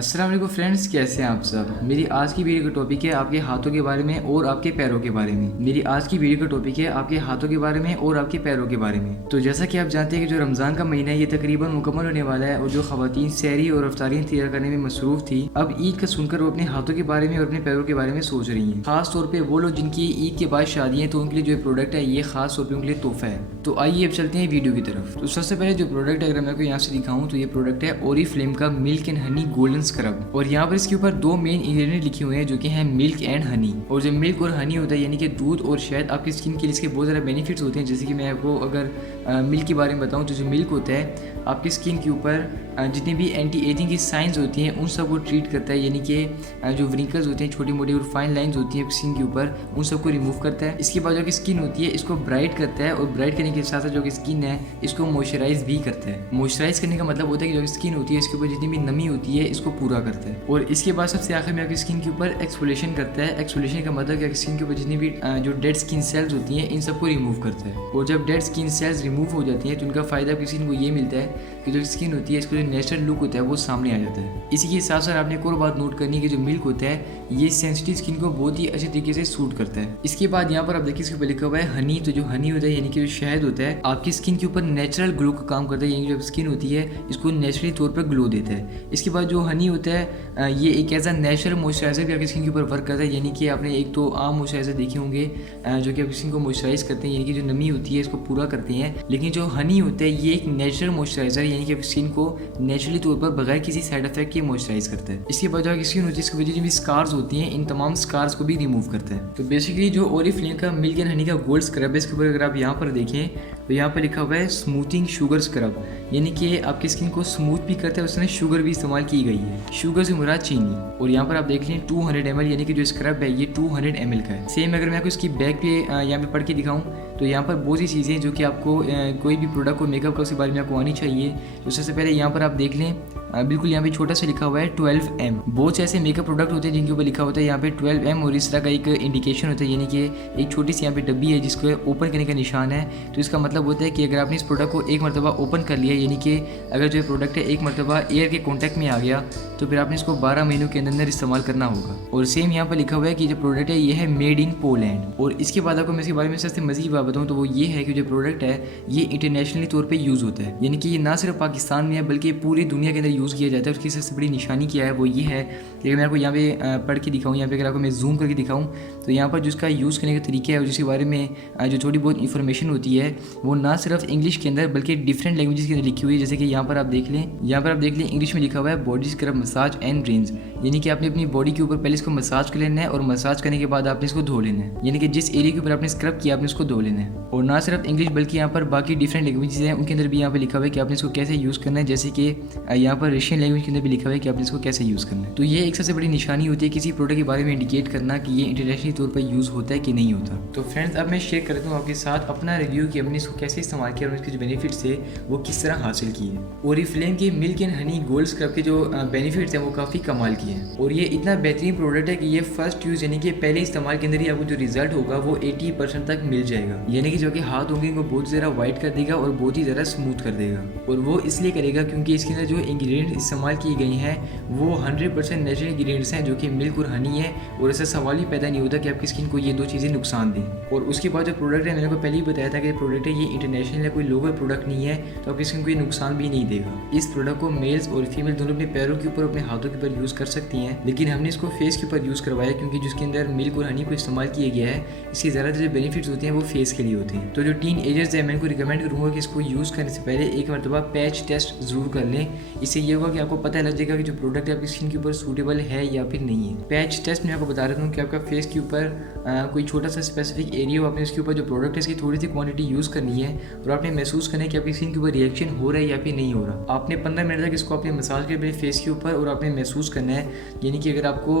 अस्सलाम वालेकुम फ्रेंड्स, कैसे हैं आप सब। मेरी आज की वीडियो का टॉपिक है आपके हाथों के बारे में और आपके पैरों के बारे में। मेरी आज की वीडियो का टॉपिक है आपके हाथों के बारे में और आपके पैरों के बारे में। तो जैसा कि आप जानते हैं कि जो रमज़ान का महीना है ये तकरीबन मुकम्मल होने वाला है और जो ख़वातीन सहरी और अफ्तारियाँ तैयार करने में मसरूफ़ थी, अब ईद का सुनकर वो अपने हाथों के बारे में और अपने पैरों के बारे में सोच रही हैं। खास तौर पर वो लोग जिनकी ईद के बाद शादी है तो उनके लिए जो प्रोडक्ट है ये खास तौर पर उनके लिए तोहफा है। तो आइए अब चलते हैं वीडियो की तरफ। तो सबसे पहले जो प्रोडक्ट है अगर मैं आपको यहाँ से दिखाऊँ तो ये प्रोडक्ट है ओरिफ्लेम का milk and honey golden scrub. और यहाँ पर इसके ऊपर दो मेन इंग्रेडिएंट लिखे हुए हैं जो कि हैं मिल्क एंड हनी। और जो मिल्क और हनी होता है यानी कि दूध और शहद, आपकी स्किन के लिए इसके बहुत ज़्यादा बेनिफिट्स होते हैं। जैसे कि मैं आपको अगर मिल्क के बारे में बताऊं तो जो मिल्क होता है आपकी स्किन के ऊपर जितनी भी एंटी एजिंग की साइंस होती हैं उन सब को ट्रीट करता है, यानी कि जो व्रिंकल्स होते हैं, छोटी मोटी और फाइन लाइंस होती हैं स्किन के ऊपर, उन सबको रिमूव करता है। इसके बाद जो कि स्किन होती है इसको ब्राइट करता है और ब्राइट करने के साथ साथ जो कि स्किन है इसको मॉइस्चराइज भी करता है। मॉइस्चराइज करने का मतलब होता है कि जो स्किन होती है इसके ऊपर जितनी भी नमी होती है इसको पूरा करता है। और इसके बाद सबसे आखिर में आपकी स्किन के ऊपर एक्सफोलिएशन करता है। एक्सफोलिएशन का मतलब कि स्किन के ऊपर जितनी भी जो डेड स्किन सेल्स होती हैं इन सबको रिमूव करता है। और जब डेड स्किन सेल्स रिमूव हो जाती हैं तो उनका फ़ायदा आपकी स्किन को ये मिलता है कि जो स्किन होती है इसको जो नेचुरल लुक होता है वो सामने आ जाता है। इसी के साथ साथ आपने एक और बात नोट करनी है कि जो मिल्क होता है ये सेंसिटिव स्किन को बहुत ही अच्छे तरीके से सूट करता है। इसके बाद यहाँ पर आप देखिए इसके ऊपर लिखा हुआ है हनी। तो जो हनी होता है यानी कि जो शहद होता है आपकी स्किन के ऊपर नेचुरल ग्लो का काम करता है, यानी जो स्किन होती है इसको नेचुरली तौर पर ग्लो देता है। इसके बाद जो हनी होता है ये एक ऐसा नेचुरल मॉइस्चराइजर भी आपकी स्किन के ऊपर वर्क करता है, यानी कि आपने एक तो आम मॉइस्चराइजर देखे होंगे जो कि आपकी स्किन को मॉइस्चराइज करते हैं, यानी कि जो नमी होती है इसको पूरा करते हैं। लेकिन जो हनी होता है ये एक नेचुरल मॉइस्चराइजर यानी कि स्किन को नेचुरली तौर पर बगैर किसी साइड इफेक्ट के मॉइस्चराइज करता है। इसके बाद जो स्किन होती है इसकी वजह से भी स्कार्स होती हैं, इन तमाम स्कार्स को भी रिमूव करता है। तो बेसिकली जो ओरिफ्लेम का मिल्क एंड हनी का गोल्ड स्क्रब है इसके ऊपर अगर आप यहाँ पर देखें तो यहाँ पर लिखा हुआ है स्मूथिंग शुगर स्क्रब, यानी कि आपकी स्किन को स्मूथ भी करता है। उसमें शुगर भी इस्तेमाल की गई है, शुगर से मुराद चीनी। और यहाँ पर आप देख लें 200 ml यानी कि जो स्क्रब है ये 200 ml का है। सेम अगर मैं आपको इसकी बैक पे यहाँ पे पढ़ के दिखाऊँ तो यहाँ पर बहुत सी चीज़ें जो कि आपको कोई भी प्रोडक्ट को मेकअप का उसके बारे में आपको आनी चाहिए। तो सबसे पहले यहाँ पर आप देख लें बिल्कुल यहाँ पे छोटा सा लिखा हुआ है 12M। बहुत से ऐसे मेकअप प्रोडक्ट होते हैं जिनके ऊपर लिखा होता है यहाँ पे 12M और इस तरह का एक इंडिकेशन होता है, यानी कि एक छोटी सी यहाँ पे डब्बी है जिसको ओपन करने का निशान है। तो इसका मतलब होता है कि अगर आपने इस प्रोडक्ट को एक मरतबा ओपन कर लिया, यानी कि अगर जो प्रोडक्ट है एक मरतबा एयर के कॉन्टैक्ट में आ गया तो फिर आपने इसको 12 महीनों के अंदर इस्तेमाल करना होगा। और सेम यहाँ पर लिखा हुआ है कि जो प्रोडक्ट है ये है मेड इन पोलैंड। और इसके बाद आपको मैं इसके बारे में सबसे मज़ीद बात बताऊँ तो वो ये है कि जो प्रोडक्ट है ये इंटरनेशनली तौर पर यूज़ होता है, यानी कि ये ना सिर्फ पाकिस्तान में है बल्कि पूरी दुनिया के अंदर यूज़ किया जाता है। उसकी सबसे बड़ी निशानी क्या है वो ये है कि अगर मैं आपको यहाँ पे पढ़ के दिखाऊँ, यहाँ पे अगर आपको मैं जूम करके दिखाऊँ तो यहाँ पर जो इसका यूज़ करने का तरीका है और जिसके बारे में जो थोड़ी बहुत इन्फॉर्मेशन होती है वो ना सिर्फ इंग्लिश के अंदर बल्कि डिफरेंट लैंग्वेजेस के अंदर लिखी हुई है। जैसे कि यहाँ पर आप देख लें, इंग्लिश में लिखा हुआ है body scrub massage and drains, यानी कि आपने अपनी बॉडी के ऊपर पहले इसको मसाज कर लेना है और मसाज करने के बाद आपने इसको धो लेना है, यानी कि जिस एरिया के ऊपर आपने स्क्रब किया आपने इसको धो लेना है। और ना सिर्फ इंग्लिश बल्कि यहाँ पर बाकी डिफरेंट लैंग्वेजेस हैं उनके अंदर भी यहाँ पर लिखा हुआ है कि आपने इसको कैसे यूज़ करना है। जैसे कि यहाँ पर रशियन लैंग्वेज के अंदर भी लिखा हुआ है कि आपने इसको कैसे यूज़ करना है। तो ये एक सबसे बड़ी निशानी होती है किसी प्रोडक्ट के बारे में इंडिकेट करना कि ये इंटरनेशनल तौर पर यूज़ होता है कि नहीं होता। तो फ्रेंड्स अब मैं शेयर करता हूँ आपके साथ अपना रिव्यू कि हमने इसको कैसे इस्तेमाल किया और इसके जो बेनिफिट्स थे वो किस तरह हासिल किए। ओरिफ्लेम के milk and honey gold scrub के जो बेनिफिट्स हैं वो काफ़ी कमाल किए हैं और ये इतना बेहतरीन प्रोडक्ट है कि ये फर्स्ट यूज़ यानी कि पहले इस्तेमाल के अंदर ही आपको जो रिजल्ट होगा वो 80% तक मिल जाएगा, यानी कि जो कि हाथ होंगे वो बहुत ज़्यादा वाइट कर देगा और बहुत ही ज़्यादा स्मूथ कर देगा। और वो इसलिए करेगा क्योंकि इसके अंदर जो इंग्रेडिएंट इस्तेमाल किए गए हैं वो 100% नेचुरल इंग्रेडिएंट्स हैं जो कि मिल्क और हनी है। और ऐसा सवाल ही पैदा नहीं होता कि आपकी स्किन को ये दो चीज़ें नुकसान दें। और उसके बाद जो प्रोडक्ट है मैंने को पहले ही बताया था कि प्रोडक्ट है ये इंटरनेशनल है, कोई लोकल प्रोडक्ट नहीं है, तो आपकी स्किन को ये नुकसान भी नहीं देगा। इस प्रोडक्ट को मेल्स और फीमेल दोनों अपने पैरों के ऊपर अपने हाथों के ऊपर यूज़ कर सकती हैं, लेकिन हमने इसको फेस के ऊपर यूज़ करवाया क्योंकि जिसके अंदर मिल्क और हनी को इस्तेमाल किया गया है इसके ज़्यादातर जो बेनिफिट्स होते हैं वो फेस के लिए होते हैं। तो जो टीन एजर्स है मैं इनको रिकमेंड करूँगा कि इसको यूज़ करने से पहले एक मरतबा पैच टेस्ट ज़रूर कर लें। इससे ये होगा कि आपको पता लग जाएगा कि जो प्रोडक्ट है आपकी स्किन के ऊपर सूटेबल है या फिर नहीं है। पैच टेस्ट में आपको बता रहा हूँ कि आपका फेस के ऊपर कोई छोटा सा स्पेसिफिक एरिया हो, आपने इसके ऊपर जो प्रोडक्ट है इसकी थोड़ी सी क्वांटिटी यूज़ करनी है और आपने महसूस करना है कि आपकी स्किन के ऊपर रिएक्शन हो रहा है या फिर नहीं हो रहा। आपने 15 मिनट तक इसको अपने मसाज के अपने फेस के ऊपर और आपने महसूस करना है, यानी कि अगर आपको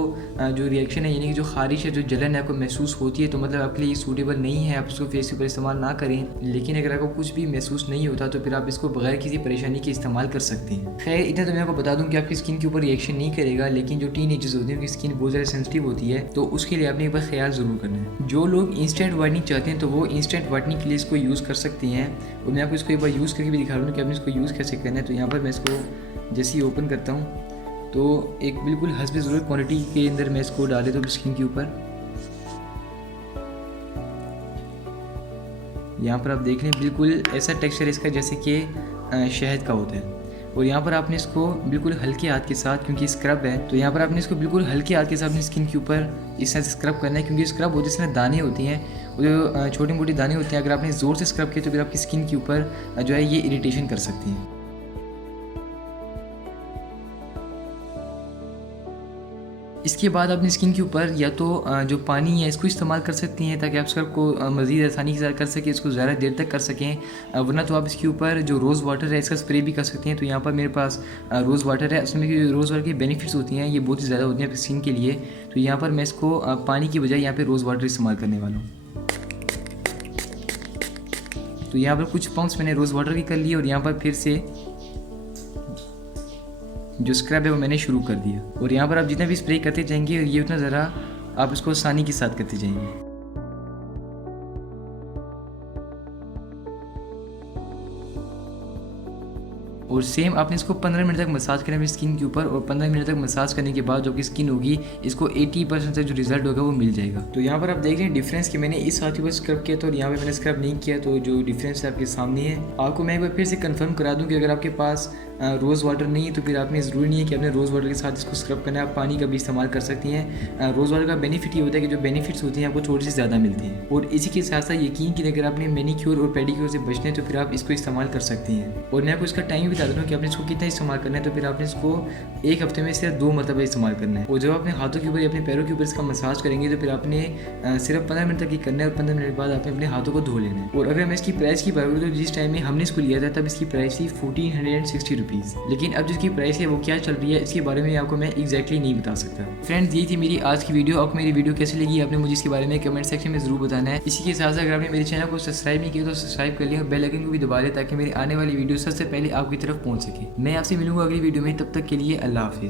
जो रिएक्शन है यानी कि जो खारिश है जो जलन है आपको महसूस होती है तो मतलब आपके लिए सूटेबल नहीं है, आप इसको फेस के ऊपर इस्तेमाल ना करें। लेकिन अगर आपको कुछ भी महसूस नहीं होता तो फिर आप इसको बगैर किसी परेशानी के इस्तेमाल कर सकते हैं। खैर इतना तो मैं आपको बता दूं कि आपकी स्किन के ऊपर रिएक्शन नहीं करेगा, लेकिन जो टीनेजर्स होते हैं उनकी स्किन बहुत ज़्यादा सेंसिटिव होती है तो उसके लिए आपने एक बार ख्याल ज़रूर करना है। जो लोग इंस्टेंट वाइटनिंग चाहते हैं तो वो इंस्टेंट वाइटनिंग के लिए इसको यूज़ कर सकते हैं और मैं आपको इसको एक बार यूज़ करके भी दिखा रहा हूँ कि आपने इसको यूज़ कैसे करना है। तो यहाँ पर मैं इसको जैसे ही ओपन करता हूँ तो एक बिल्कुल हस्ब ज़रूरत क्वांटिटी के अंदर मैं इसको डाल देता हूँ स्किन के ऊपर। यहाँ पर आप देख रहे हैं बिल्कुल ऐसा टेक्सचर इसका जैसे कि शहद का होता है। और यहाँ पर आपने इसको बिल्कुल हल्के हाथ के साथ, क्योंकि स्क्रब है तो यहाँ पर आपने इसको बिल्कुल हल्के हाथ के साथ अपनी स्किन के ऊपर इस तरह से स्क्रब करना है। क्योंकि स्क्रब होते इसमें दाने होती हैं, वो जो छोटी मोटी दाने होते हैं, अगर आपने ज़ोर से स्क्रब किया तो फिर आपकी स्किन के ऊपर जो है ये इरिटेशन कर सकती हैं। इसके बाद अपनी स्किन के ऊपर या तो जो पानी है इसको इस्तेमाल कर सकती हैं ताकि आप स्क्रब को मज़ीद आसानी के साथ कर सकें, इसको ज़्यादा देर तक कर सकें। वरना तो आप इसके ऊपर जो रोज़ वाटर है इसका स्प्रे भी कर सकते हैं। तो यहाँ पर मेरे पास रोज़ वाटर है, उसमें जो रोज़ वाटर की बेनिफिट्स होती हैं ये बहुत ही ज़्यादा होती हैं आपकी स्किन के लिए। तो यहाँ पर मैं इसको पानी की बजाय यहाँ पर रोज़ वाटर इस्तेमाल करने वाला हूँ। तो यहाँ पर कुछ पंप्स मैंने रोज़ वाटर की कर लिए और यहाँ पर फिर से जो स्क्रब है वो मैंने शुरू कर दिया। और यहाँ पर आप जितना भी स्प्रे करते जाएंगे और ये उतना ज़रा आप इसको आसानी के साथ करते जाएंगे। और सेम आपने इसको 15 मिनट तक मसाज करना है अपनी स्किन के ऊपर। और 15 मिनट तक मसाज करने के बाद जो आपकी स्किन होगी इसको 80% तक जो रिजल्ट होगा वो मिल जाएगा। तो यहाँ पर आप देख रहे हैं डिफरेंस कि मैंने इस हाथ के ऊपर स्क्रब किया था और यहाँ पे मैंने स्क्रब नहीं किया, तो जो डिफरेंस है आपके सामने है। आपको मैं एक बार फिर से कंफर्म करा दूँ कि अगर आपके पास रोज़ वाटर नहीं है तो फिर आपने ज़रूरी नहीं है कि आपने रोज़ वाटर के साथ इसको स्क्रब करना है, आप पानी का भी इस्तेमाल कर सकती हैं। रोज़ वाटर का बेनिफिट ये होता है कि जो बेनिफिट्स होती हैं आपको थोड़ी सी ज़्यादा मिलती हैं। और इसी के साथ साथ यकीन कि अगर आपने मैनीक्योर और पेडिक्योर से बचना है तो फिर आप इसको इस्तेमाल कर सकती हैं। और मैं आपको इसका टाइम भी बता देता हूँ कि आपने इसको कितना इस्तेमाल करना है। तो फिर आपने इसको एक हफ्ते में सिर्फ 2 मरतबा इस्तेमाल करना है। और जब अपने हाथों के ऊपर या अपने पैरों के ऊपर इसका मसाज करेंगे तो फिर आपने सिर्फ 15 मिनट तक ही करना है और 15 मिनट बाद आपने अपने हाथों को धो लेना है। और अगर मैं इसकी प्राइस की बात करूँ तो जिस टाइम में हमने इसको लिया था तब इसकी प्राइस थी 1460 रुपीज़। लेकिन अब जिसकी प्राइस है वो क्या चल रही है इसके बारे में आपको मैं एग्जैक्टली नहीं बता सकता। फ्रेंड्स, ये थी मेरी आज की वीडियो। आपको मेरी वीडियो कैसी लगी आपने मुझे इसके बारे में कमेंट सेक्शन में ज़रूर बताना है। इसी के साथ साथ अगर आपने मेरे चैनल को सब्सक्राइब नहीं किया तो सब्सक्राइब कर लिया और बेल आइकन को भी दबा लें ताकि मेरी आने वाली वीडियो सबसे पहले आपकी तरफ पहुंच सके। मैं आपसे मिलूंगा अगली वीडियो में, तब तक के लिए अल्लाह हाफिज़।